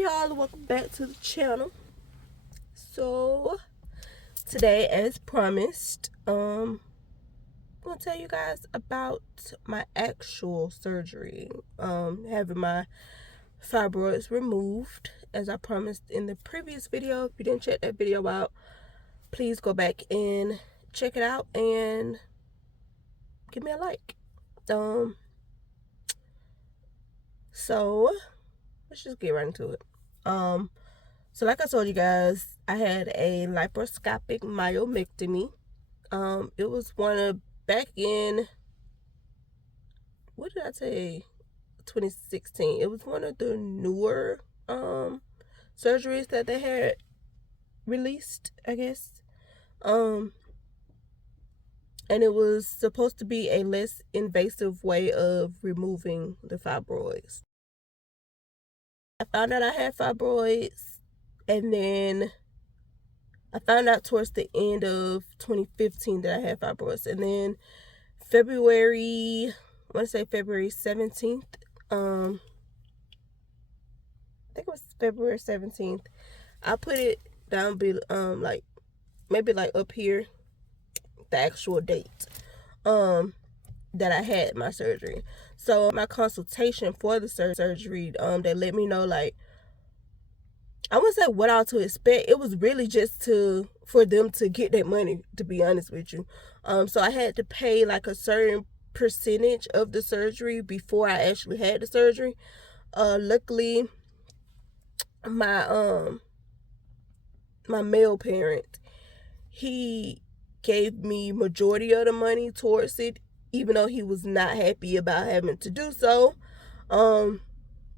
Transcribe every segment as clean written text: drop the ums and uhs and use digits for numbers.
Hey y'all, welcome back to the channel. So today, as promised, I'm gonna tell you guys about my actual surgery, having my fibroids removed, as I promised in the previous video. If you didn't check that video out, please go back and check it out and give me a like. So let's just get right into it. So like I told you guys, I had a laparoscopic myomectomy. It was one of, back in, what did I say, 2016. It was one of the newer surgeries that they had released, I guess. And it was supposed to be a less invasive way of removing the fibroids. I found out I had fibroids, and then I found out towards the end of 2015 that I had fibroids. And then February 17th, I think it was February 17th, I put it down, like, maybe like up here, the actual date, that I had my surgery. So my consultation for the surgery, they let me know, like, I wouldn't say what all to expect. It was really just for them to get that money, to be honest with you. So I had to pay like a certain percentage of the surgery before I actually had the surgery. Luckily, my male parent, he gave me majority of the money towards it, even though he was not happy about having to do so.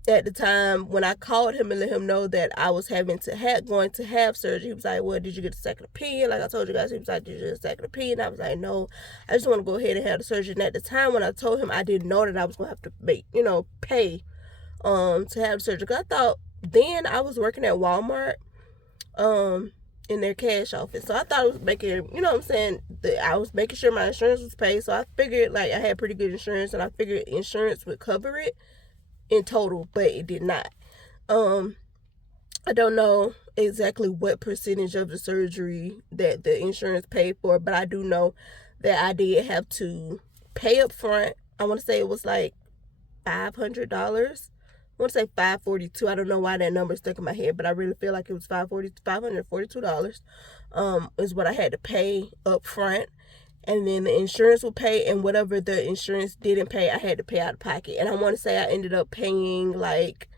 At the time when I called him and let him know that I was going to have surgery, he was like, well, did you get a second opinion? Like I told you guys, he was like, did you get a second opinion? I was like, no, I just want to go ahead and have the surgery. And at the time when I told him, I didn't know that I was going to have to pay to have the surgery. Because I thought, then I was working at Walmart in their cash office. So I thought I was making, I was making sure my insurance was paid. So I figured like I had pretty good insurance, and I figured insurance would cover it in total, but it did not. I don't know exactly what percentage of the surgery that the insurance paid for, but I do know that I did have to pay up front. I want to say it was like $500. I want to say $542. I don't know why that number stuck in my head, but I really feel like it was $542 is what I had to pay up front. And then the insurance will pay, and whatever the insurance didn't pay, I had to pay out of pocket. And I want to say I ended up paying like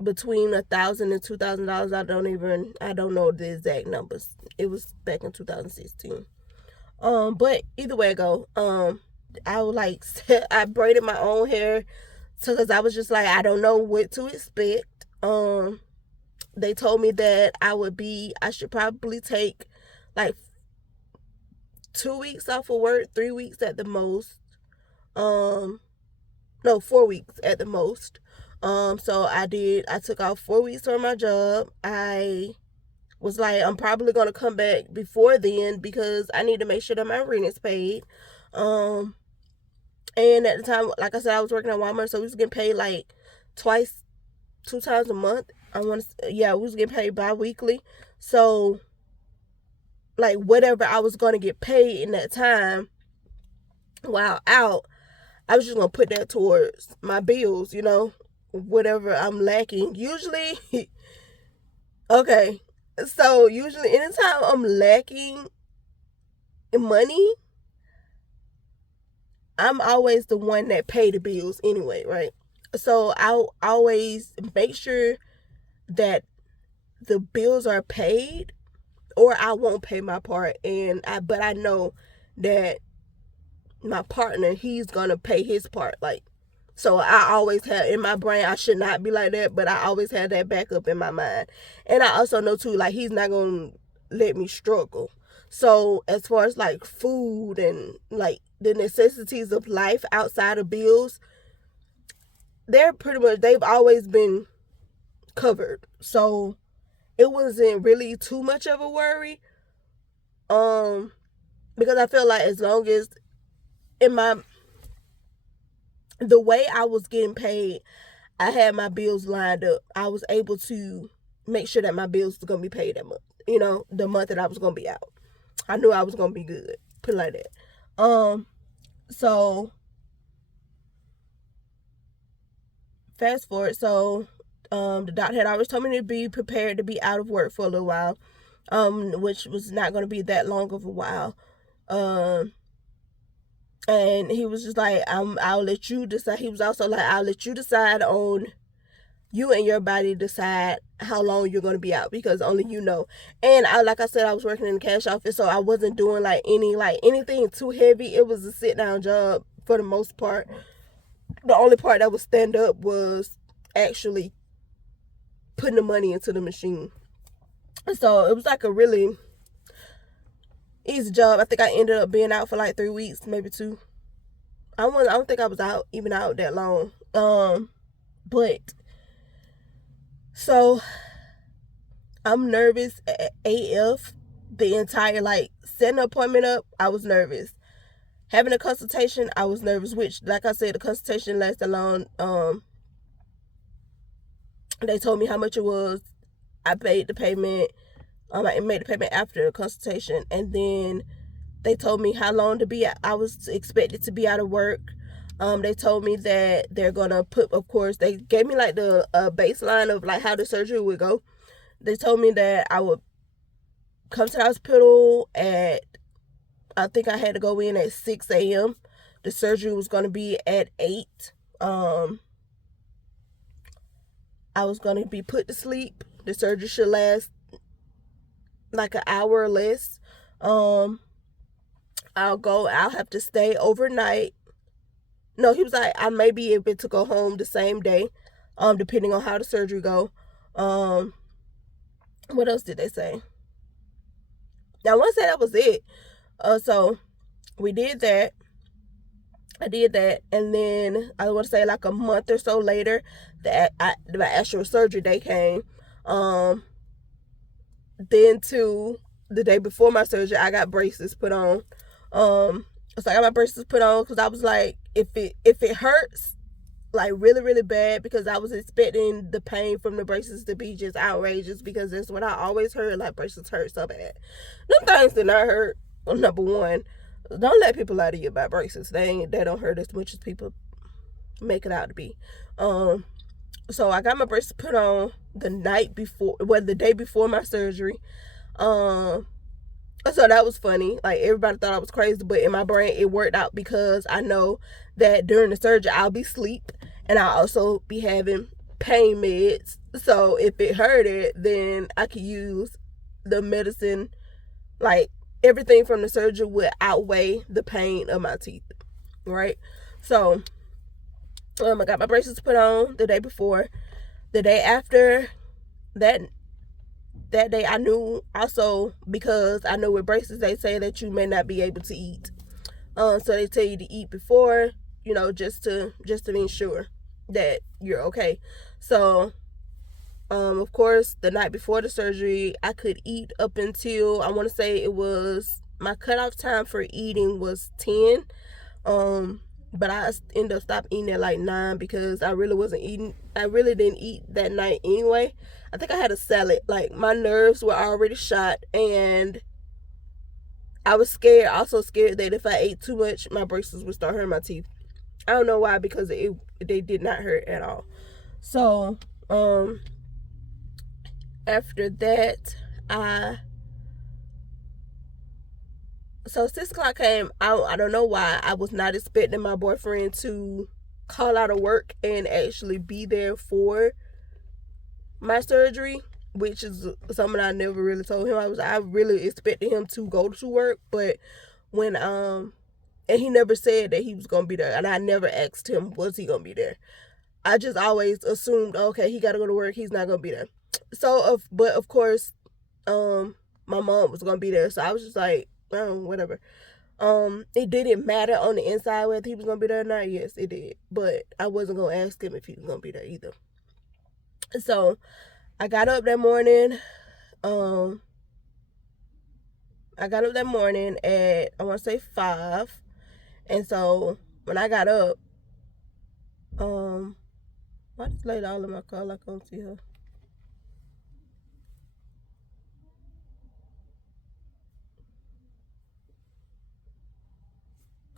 between $1,000 and $2,000. I don't know the exact numbers. It was back in 2016. But either way I go, I braided my own hair, because I was just like, I don't know what to expect. They told me that I should probably take like 2 weeks off of work, 3 weeks at the most. No, 4 weeks at the most. So I took off 4 weeks from my job. I was like, I'm probably gonna come back before then because I need to make sure that my rent is paid. And at the time, like I said, I was working at Walmart, so we was getting paid like 2 times a month. We was getting paid bi-weekly. So like whatever I was going to get paid in that time while out, I was just going to put that towards my bills, whatever I'm lacking. Usually, okay, so usually anytime I'm lacking money, I'm always the one that pay the bills anyway, right? So I'll always make sure that the bills are paid, or I won't pay my part. But I know that my partner, he's gonna pay his part. Like, so I always have in my brain, I should not be like that, but I always have that backup in my mind. And I also know too, like, he's not gonna let me struggle. So as far as like food and like the necessities of life outside of bills, they've always been covered. So it wasn't really too much of a worry. Because I feel like as long as the way I was getting paid, I had my bills lined up. I was able to make sure that my bills were going to be paid that month. You know, the month that I was going to be out. I knew I was going to be good. Put it like that. So fast forward. So the doctor had always told me to be prepared to be out of work for a little while, which was not going to be that long of a while. And he was just like, I'll let you decide. He was also like, I'll let you decide on, you and your body decide how long you're going to be out, because only you know. And like I said, I was working in the cash office, so I wasn't doing like anything too heavy. It was a sit down job for the most part. The only part that was stand up was actually putting the money into the machine. So it was like a really easy job. I think I ended up being out for like 3 weeks, maybe 2. I don't think I was out that long. But so I'm nervous AF. The entire, like, setting an appointment up, I was nervous. Having a consultation, I was nervous, which, like I said, the consultation lasted long. They told me how much it was. I paid the payment. I made the payment after the consultation, and then they told me how long to be. I was expected to be out of work. They told me that they're gonna put, of course, they gave me like the baseline of like how the surgery would go. They told me that I would come to the hospital at, I think I had to go in at 6 a.m. The surgery was gonna be at 8. I was gonna be put to sleep. The surgery should last like an hour or less. I'll have to stay overnight. No, he was like, I may be able to go home the same day, depending on how the surgery go. What else did they say? Now, I want to say that was it. So we did that. I did that, and then I want to say like a month or so later, the actual surgery day came. Then too, the day before my surgery, I got braces put on. So I got my braces put on because I was like, if it hurts like really, really bad, because I was expecting the pain from the braces to be just outrageous, because that's what I always heard, like braces hurt so bad. Them things did not hurt. Well, number one, don't let people lie to you about braces. They don't hurt as much as people make it out to be. So I got my braces put on the day before my surgery. So that was funny. Like, everybody thought I was crazy, but in my brain it worked out, because I know that during the surgery I'll be asleep, and I'll also be having pain meds. So if it hurted, then I could use the medicine. Like, everything from the surgery would outweigh the pain of my teeth, right? So I got my braces put on the day before. The day after that day, I knew also, because I know with braces they say that you may not be able to eat. So they tell you to eat before, just to ensure that you're okay. So of course, the night before the surgery, I could eat up until, I want to say it was, my cutoff time for eating was 10. But I ended up stopping eating at like 9, because I really wasn't eating. I really didn't eat that night anyway. I think I had a salad. Like, my nerves were already shot, and I was scared. Also scared that if I ate too much, my braces would start hurting my teeth. I don't know why, because they did not hurt at all. So after that, so 6 o'clock came. I don't know why. I was not expecting my boyfriend to call out of work and actually be there for my surgery, which is something I never really told him. I really expected him to go to work, but when and he never said that he was gonna be there, and I never asked him, was he gonna be there. I just always assumed, okay, he gotta go to work, he's not gonna be there. So but of course, my mom was gonna be there, so I was just like, whatever. It didn't matter on the inside whether he was gonna be there or not. Yes, it did, but I wasn't gonna ask him if he was gonna be there either. So I got up that morning. At, I want to say 5, and so when I got up, Why this lady all in my car like I don't see her?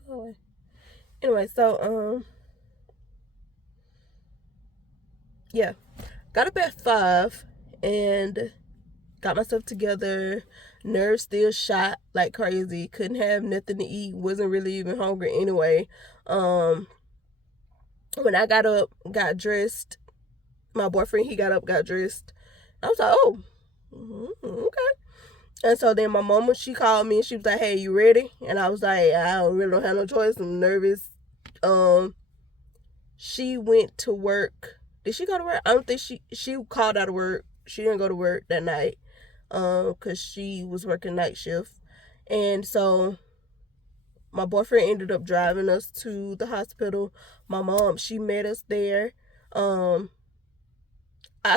Go away. Anyway, so yeah, got up at 5 and got myself together. Nerves still shot like crazy. Couldn't have nothing to eat. Wasn't really even hungry anyway. When I got up, got dressed, my boyfriend, he got up, got dressed. I was like, oh, okay. And so then my mama, she called me and she was like, hey, you ready? And I was like, I don't have no choice. I'm nervous. She went to work. Did she go to work? I don't think she called out of work. She didn't go to work that night because she was working night shift. And so my boyfriend ended up driving us to the hospital. My mom, she met us there. I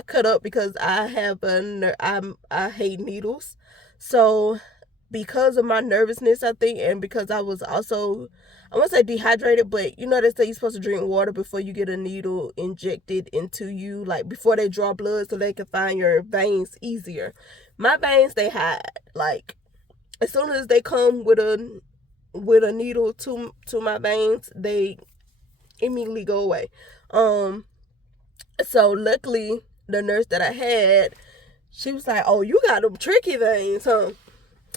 cut up because I hate needles. So because of my nervousness, I think, and because I was also, I won't say dehydrated, but you know they say you're supposed to drink water before you get a needle injected into you, like before they draw blood so they can find your veins easier. My veins, they hide. Like as soon as they come with a needle to my veins, they immediately go away. So luckily the nurse that I had, she was like, oh, you got them tricky veins, huh?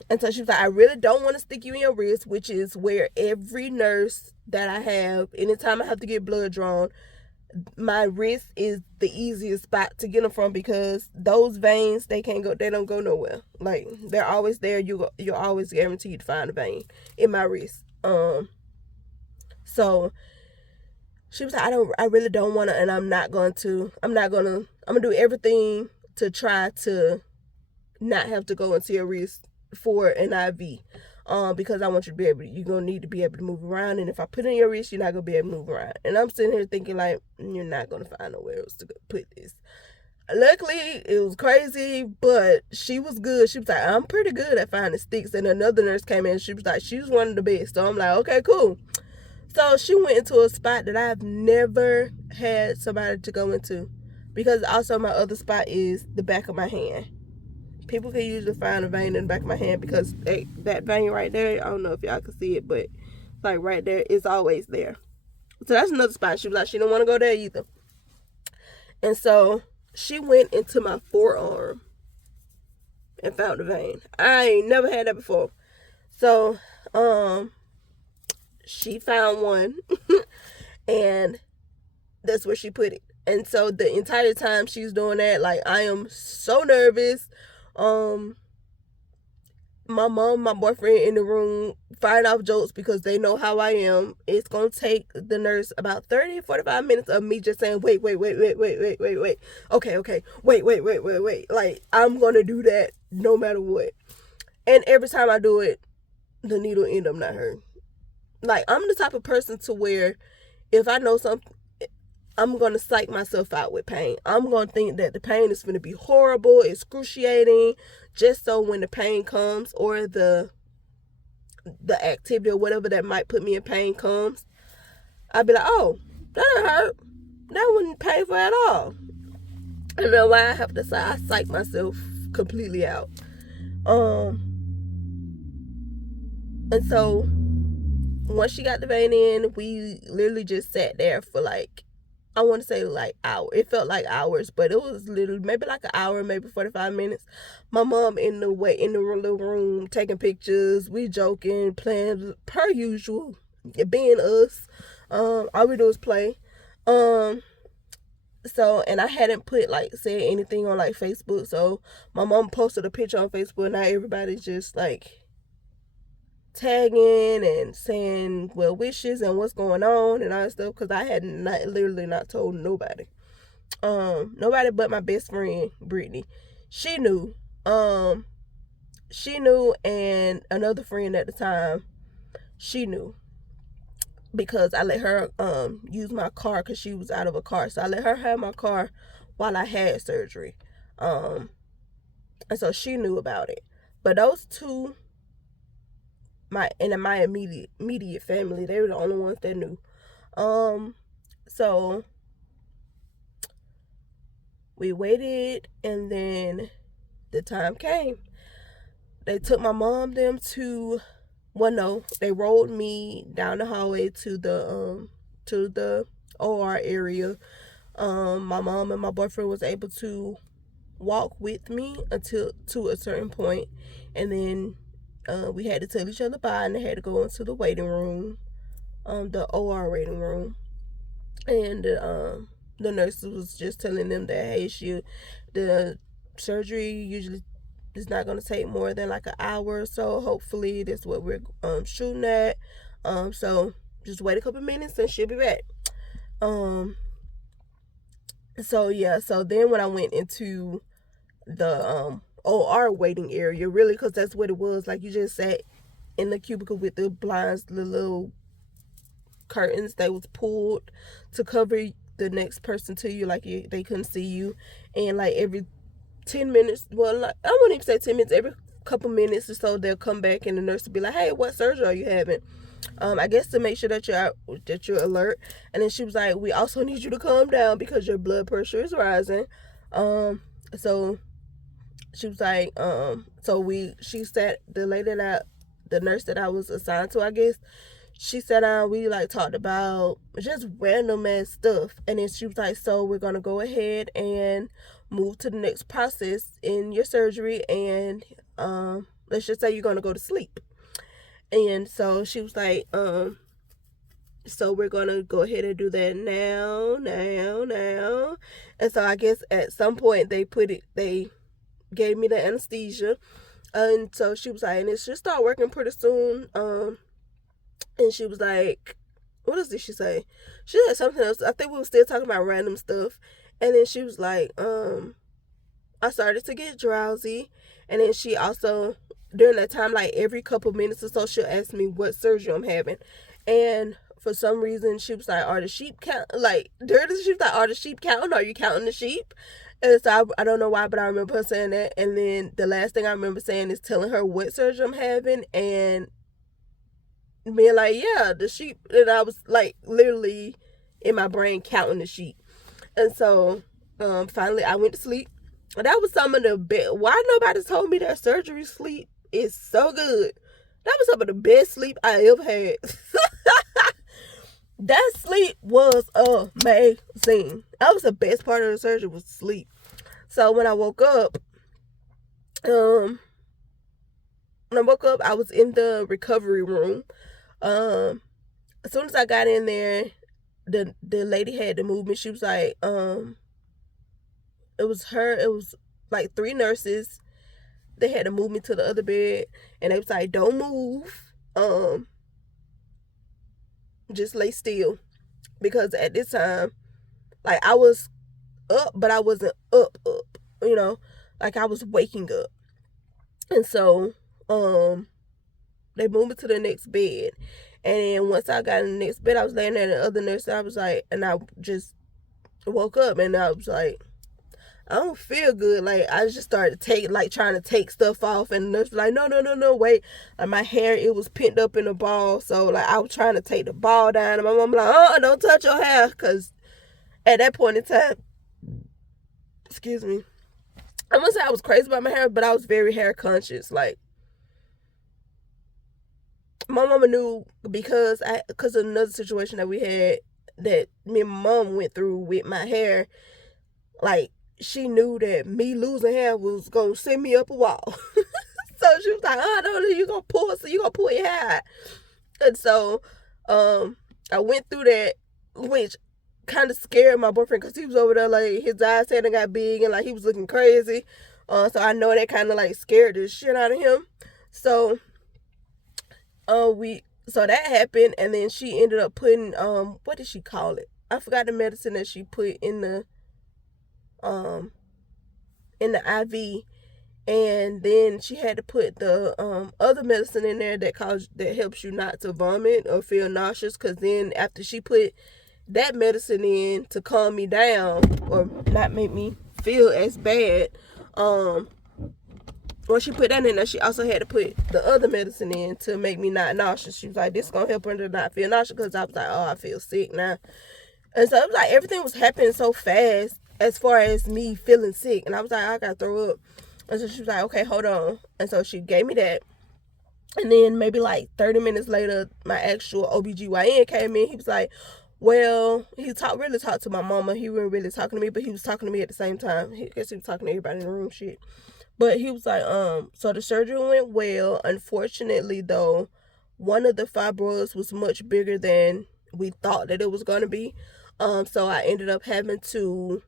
And so she was like, I really don't want to stick you in your wrist, which is where every nurse that I have, anytime I have to get blood drawn, my wrist is the easiest spot to get them from because those veins, they don't go nowhere. Like they're always there. You're always guaranteed to find a vein in my wrist. So she was like, I really don't want to, and I'm gonna do everything to try to not have to go into your wrist for an IV. Because I want you to be able, you're gonna need to be able to move around, and if I put it in your wrist, you're not gonna be able to move around. And I'm sitting here thinking like, you're not gonna find nowhere else to put this. Luckily, it was crazy, but she was good. She was like, I'm pretty good at finding sticks. And another nurse came in, and she was like, she's one of the best. So I'm like, okay, cool. So she went into a spot that I've never had somebody to go into, because also my other spot is the back of my hand. People can usually find a vein in the back of my hand because that vein right there, I don't know if y'all can see it, but like right there, it's always there. So that's another spot. She was like, she don't want to go there either. And so she went into my forearm and found the vein. I ain't never had that before. So she found one and that's where she put it. And so the entire time she's doing that, like, I am so nervous. My mom, my boyfriend in the room firing off jokes because they know how I am. It's gonna take the nurse about 30-45 minutes of me just saying, wait. Okay. Wait. Like, I'm gonna do that no matter what. And every time I do it, the needle end up not hurting. Like, I'm the type of person to where if I know something, I'm going to psych myself out with pain. I'm going to think that the pain is going to be horrible, excruciating, just so when the pain comes or the activity or whatever that might put me in pain comes, I'll be like, oh, that didn't hurt. That wasn't painful at all. I don't know why I have to say I psych myself completely out. And so once she got the vein in, we literally just sat there for like, I want to say like hours. It felt like hours, but it was literally maybe like an hour, maybe 45 minutes. My mom in the little room taking pictures, we joking, playing per usual, being us. All we do is play. So, and I hadn't said anything on like Facebook. So my mom posted a picture on Facebook, and now everybody's just like tagging and saying well wishes and what's going on and all that stuff, because I had literally not told nobody. Nobody but my best friend Brittany. She knew. She knew, and another friend at the time, she knew, because I let her use my car because she was out of a car. So I let her have my car while I had surgery. And so she knew about it. But those two, my immediate family, they were the only ones that knew. So we waited, and then the time came. They took my mom them to, well, no, they rolled me down the hallway to the OR area. My mom and my boyfriend was able to walk with me until to a certain point, and then we had to tell each other bye, and they had to go into the waiting room, the OR waiting room, and the nurse was just telling them that, hey, the surgery usually is not going to take more than like an hour or so. Hopefully that's what we're shooting at. So just wait a couple minutes and she'll be back. So yeah, so then when I went into the OR waiting area, really, because that's what it was, like you just sat in the cubicle with the blinds, the little curtains that was pulled to cover the next person to you, like they couldn't see you, and like every 10 minutes, well, like, I wouldn't even say 10 minutes, every couple minutes or so they'll come back and the nurse will be like, hey, what surgery are you having? I guess to make sure that you're alert. And then she was like, we also need you to calm down because your blood pressure is rising. So she was like, she said, the nurse that I was assigned to, I guess, she sat down, we like talked about just random ass stuff, and then she was like, so we're gonna go ahead and move to the next process in your surgery, and let's just say you're gonna go to sleep. And so she was like, so we're gonna go ahead and do that now. And so I guess at some point they gave me the anesthesia, and so she was like, and it should start working pretty soon. And she was like, what else did she say? She said something else. I think we were still talking about random stuff. And then she was like, I started to get drowsy. And then she also, during that time, like every couple minutes or so, she'll ask me what surgery I'm having. And for some reason, she was like, are the sheep count? Like, during the sheep, like, are the sheep counting? Are you counting the sheep? And so I don't know why, but I remember her saying that. And then the last thing I remember saying is telling her what surgery I'm having, and being like, yeah, the sheep. And I was like literally in my brain counting the sheep. And so finally I went to sleep. And that was some of the best. Why nobody told me that surgery sleep is so good? That was some of the best sleep I ever had. That sleep was amazing. That was the best part of the surgery, was sleep. So when I woke up, I was in the recovery room. As soon as I got in there, the lady had to move me. She was like, it was like 3 nurses. They had to move me to the other bed, and they was like, don't move, just lay still, because at this time, like, I was up, but I wasn't up, you know, like I was waking up. And so they moved me to the next bed. And then once I got in the next bed, I was laying there, and the other nurse, I was like, and I just woke up, and I was like, I don't feel good. Like, I just started trying to take stuff off, and the nurse was like, no, wait. Like, my hair, it was pinned up in a ball, so like I was trying to take the ball down, and my mom was like, don't touch your hair, because at that point in time, excuse me, I'm gonna say I was crazy about my hair, but I was very hair conscious. Like, my mama knew, because of another situation that we had, that me and my mom went through with my hair. Like, she knew that me losing hair was gonna send me up a wall. So she was like, I don't know, you're gonna pull your hair out. And so I went through that, which kind of scared my boyfriend, because he was over there, like, his eyes hadn't got big, and like he was looking crazy. So I know that kind of like scared the shit out of him. So so that happened, and then she ended up putting what did she call it? I forgot the medicine that she put in the IV, and then she had to put the other medicine in there that helps you not to vomit or feel nauseous. Because then after she put that medicine in to calm me down or not make me feel as bad, when she put that in there, she also had to put the other medicine in to make me not nauseous. She was like, this is gonna help her to not feel nauseous, because I was like, oh, I feel sick now. And so it was like everything was happening so fast. as far as me feeling sick. And I was like, I gotta throw up. And so she was like, okay, hold on. And so she gave me that. And then maybe like 30 minutes later, my actual OBGYN came in. He was like, well, he really talked to my mama. He wasn't really talking to me, but he was talking to me at the same time. I guess he was talking to everybody in the room, shit. But he was like, so the surgery went well. Unfortunately, though, one of the fibroids was much bigger than we thought that it was going to be. So I ended up having to,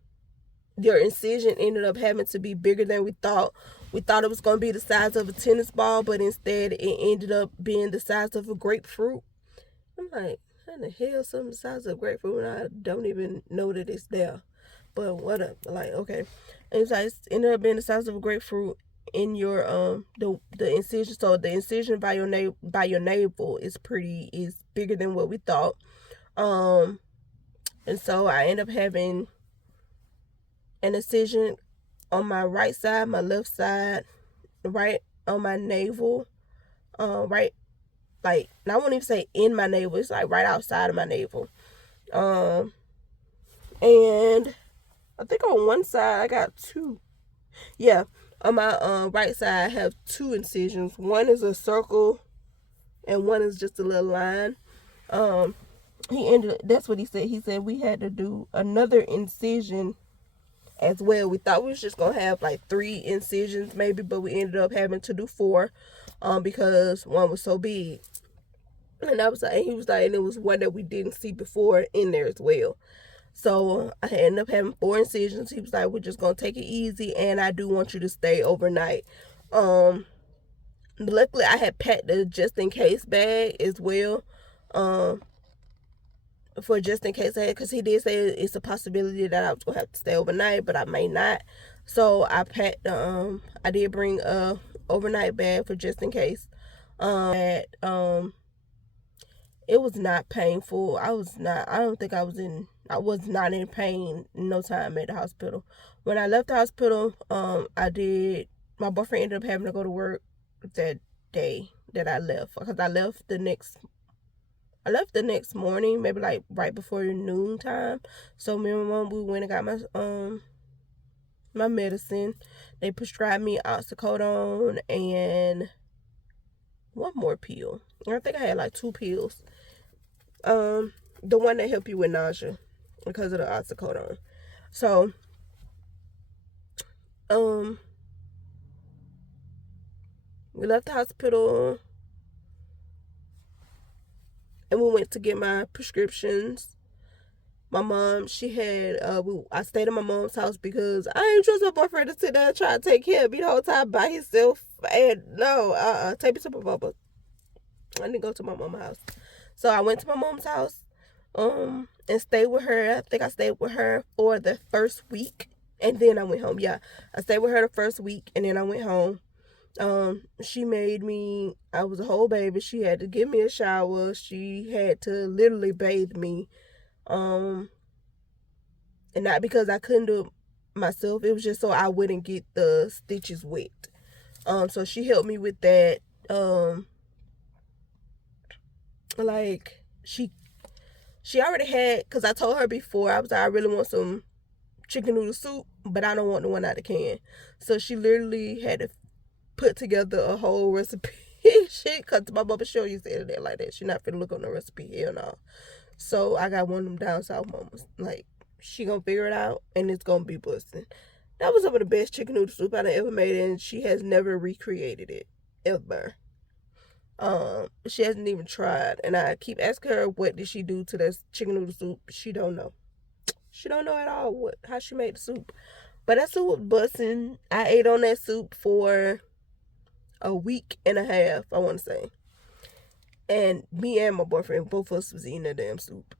your incision ended up having to be bigger than we thought. We thought it was going to be the size of a tennis ball, but instead it ended up being the size of a grapefruit. I'm like, how the hell something the size of a grapefruit? And I don't even know that it's there. But whatever, like, okay. And it's like, it ended up being the size of a grapefruit in your the incision. So the incision by your navel is bigger than what we thought. And so I end up having an incision on my right side, my left side, right on my navel, right, like, and I won't even say in my navel, it's like right outside of my navel. And I think on one side I got two. Yeah, on my right side I have two incisions. One is a circle and one is just a little line. That's what he said. He said we had to do another incision as well. We thought we was just gonna have like 3 incisions maybe, but we ended up having to do 4 because one was so big. And I was like, he was like, and it was one that we didn't see before in there as well. So I ended up having 4 incisions. He was like, we're just gonna take it easy, and I do want you to stay overnight. Luckily I had packed the just in case bag as well, for just in case because he did say it's a possibility that I was gonna have to stay overnight, but I may not. So I packed I did bring a overnight bag for just in case. It was not painful. I was not in pain no time at the hospital. When I left the hospital, my boyfriend ended up having to go to work that day that I left, because I left the next morning, maybe like right before noon time. So me and my mom, we went and got my medicine. They prescribed me oxycodone and one more pill. I think I had like 2 pills. The one that helped you with nausea because of the oxycodone. So, we left the hospital and we went to get my prescriptions. My mom, she had, I stayed at my mom's house because I ain't trust my boyfriend to sit there and try to take care of me the whole time by himself. And no, take me to my mama. I didn't go to my mama's house. So I went to my mom's house, and stayed with her. I think I stayed with her for the first week, and then I went home. Yeah, I stayed with her the first week, and then I went home. She made me, I was a whole baby. She had to give me a shower. She had to literally bathe me. And not because I couldn't do it myself. It was just so I wouldn't get the stitches wet. So she helped me with that. Like, she already had, because I told her before, I was like, I really want some chicken noodle soup, but I don't want the one out of the can. So she literally had to put together a whole recipe. Shit, because my mama sure used to edit it like that. She not finna look on the recipe. Hell no. So I got one of them down south mamas. Like, she gonna figure it out, and it's gonna be busting. That was some of the best chicken noodle soup I ever made, and she has never recreated it. Ever. She hasn't even tried, and I keep asking her what did she do to that chicken noodle soup. She don't know. She don't know at all how she made the soup. But that soup was busting. I ate on that soup for a week and a half, I want to say. And me and my boyfriend, both of us was eating that damn soup.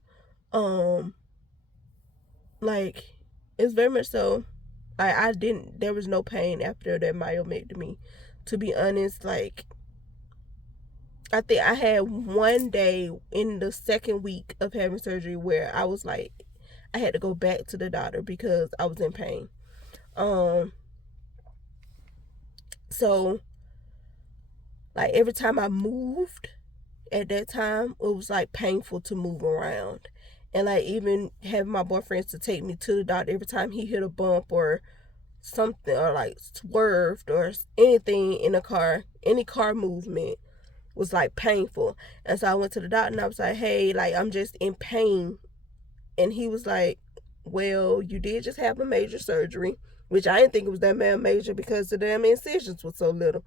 Like, it's very much so. There was no pain after that myomectomy. To be honest, like, I think I had one day in the second week of having surgery where I was like, I had to go back to the doctor because I was in pain. So, like, every time I moved at that time, it was like painful to move around. And like even having my boyfriends to take me to the doctor every time he hit a bump or something, or like swerved or anything in a car, any car movement was like painful. And so I went to the doctor and I was like, hey, like I'm just in pain. And he was like, well, you did just have a major surgery, which I didn't think it was that major because the damn incisions were so little.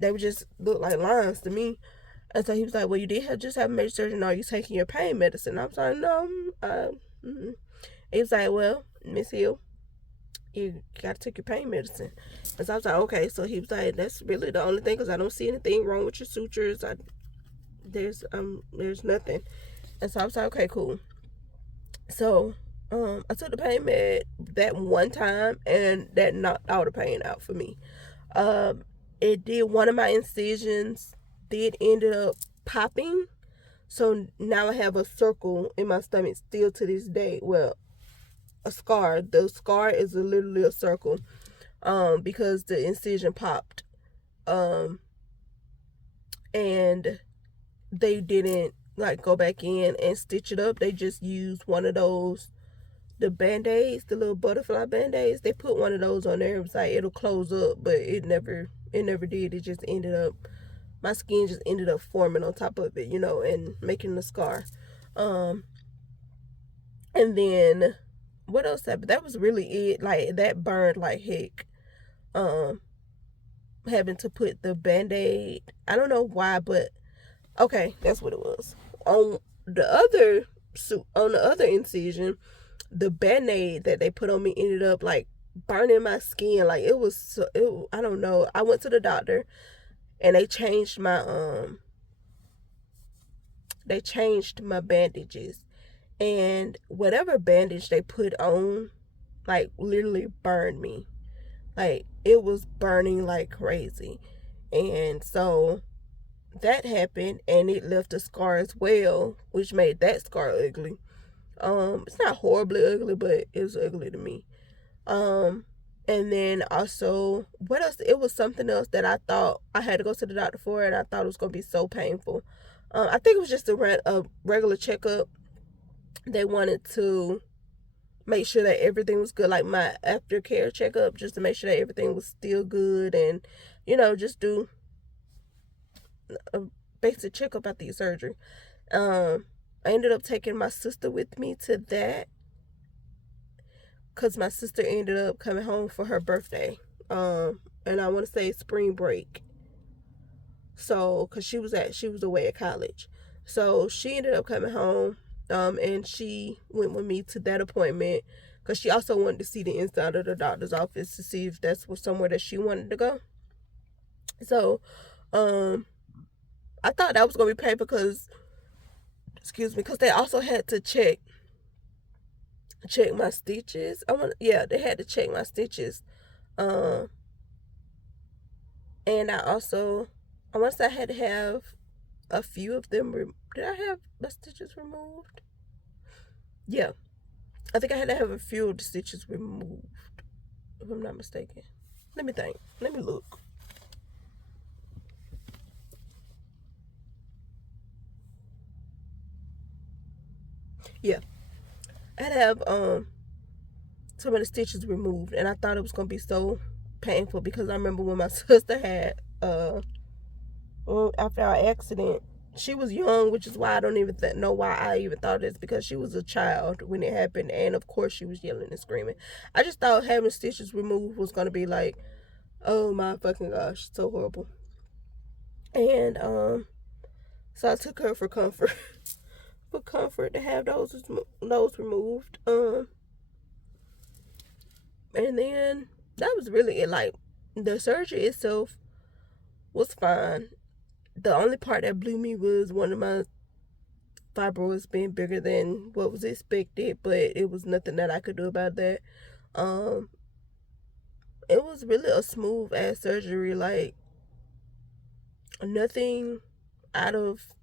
They would just look like lines to me. And so he was like, well, you did just have a major surgery, and are you taking your pain medicine? I was like, no. He was like, well, Miss Hill, you got to take your pain medicine. And so I was like, okay. So he was like, that's really the only thing, because I don't see anything wrong with your sutures. There's nothing. And so I was like, okay, cool. So I took the pain med that one time, and that knocked all the pain out for me. It did, one of my incisions ended up popping, so now I have a circle in my stomach still to this day. Well, a scar. The scar is literally a circle, because the incision popped, and they didn't like go back in and stitch it up. They just used one of those, the band-aids, the little butterfly band-aids. They put one of those on there. It was like it'll close up, but it never did. It just ended up, my skin just ended up forming on top of it, and making the scar. And then what else happened? That was really it. Like that burned like heck. Having to put the band-aid, I don't know why, but okay, that's what it was. On the other incision, the band-aid that they put on me ended up like burning my skin. Like I don't know. I went to the doctor and they changed my bandages, and whatever bandage they put on like literally burned me. Like it was burning like crazy. And so that happened, and it left a scar as well, which made that scar ugly. It's not horribly ugly, but it was ugly to me. And then also, what else? It was something else that I thought I had to go to the doctor for, and I thought it was going to be so painful. I think it was just a regular checkup. They wanted to make sure that everything was good, like my aftercare checkup, just to make sure that everything was still good, and, just do a basic checkup after your surgery. I ended up taking my sister with me to that, because my sister ended up coming home for her birthday, and I want to say spring break. So, because she was away at college, so she ended up coming home, and she went with me to that appointment, because she also wanted to see the inside of the doctor's office to see if that's somewhere that she wanted to go. So, I thought that was gonna be painful because they also had to check my stitches. They had to check my stitches. And I want to say I had to have a few of them. Did I have my stitches removed? Yeah, I think I had to have a few of the stitches removed, if I'm not mistaken. Let me think. Let me look. Yeah, I had to have some of the stitches removed, and I thought it was gonna be so painful, because I remember when my sister had after our accident, she was young, which is why I don't even know why I even thought this, because she was a child when it happened, and of course she was yelling and screaming. I just thought having stitches removed was gonna be like, oh my fucking gosh, so horrible. And so I took her for comfort to have those removed. And then that was really it. Like, the surgery itself was fine. The only part that blew me was one of my fibroids being bigger than what was expected, but it was nothing that I could do about that. It was really a smooth ass surgery. Like, nothing out of,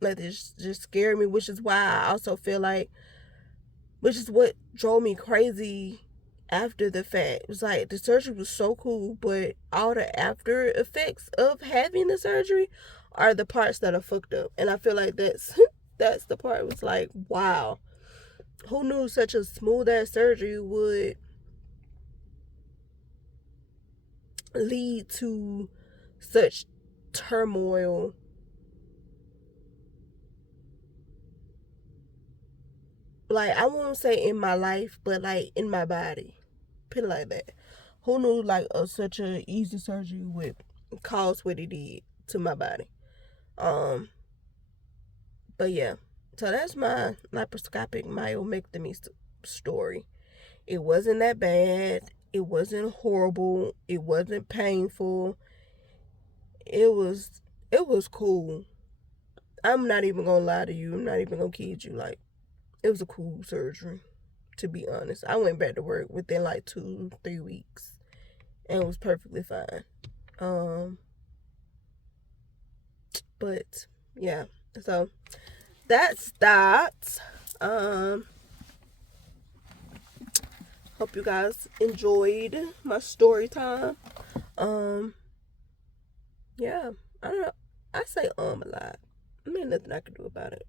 like, this just scared me, which is why I also feel like, which is what drove me crazy after the fact. It was like, the surgery was so cool, but all the after effects of having the surgery are the parts that are fucked up. And I feel like that's That's the part. It was like, wow, who knew such a smooth ass surgery would lead to such turmoil. Like, I won't say in my life, but like in my body. Put it like that. Who knew like such a easy surgery would cause what it did to my body? But yeah. So that's my laparoscopic myomectomy story. It wasn't that bad. It wasn't horrible. It wasn't painful. It was cool. I'm not even gonna lie to you. I'm not even gonna kid you. Like, it was a cool surgery, to be honest. I went back to work within like 2-3 weeks and it was perfectly fine. But yeah, so that's that. Hope you guys enjoyed my story time. Yeah, I don't know. I say a lot. I mean, nothing I can do about it.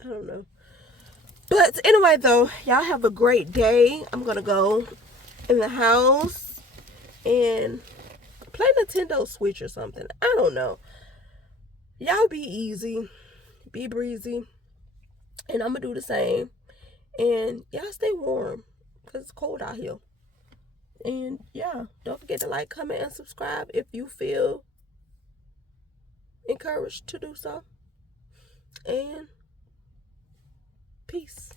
I don't know. But anyway, though, y'all have a great day. I'm gonna go in the house and play Nintendo Switch or something. I don't know. Y'all be easy, be breezy, and I'm gonna do the same. And y'all stay warm because it's cold out here. And yeah, don't forget to like, comment, and subscribe if you feel encouraged to do so. And peace.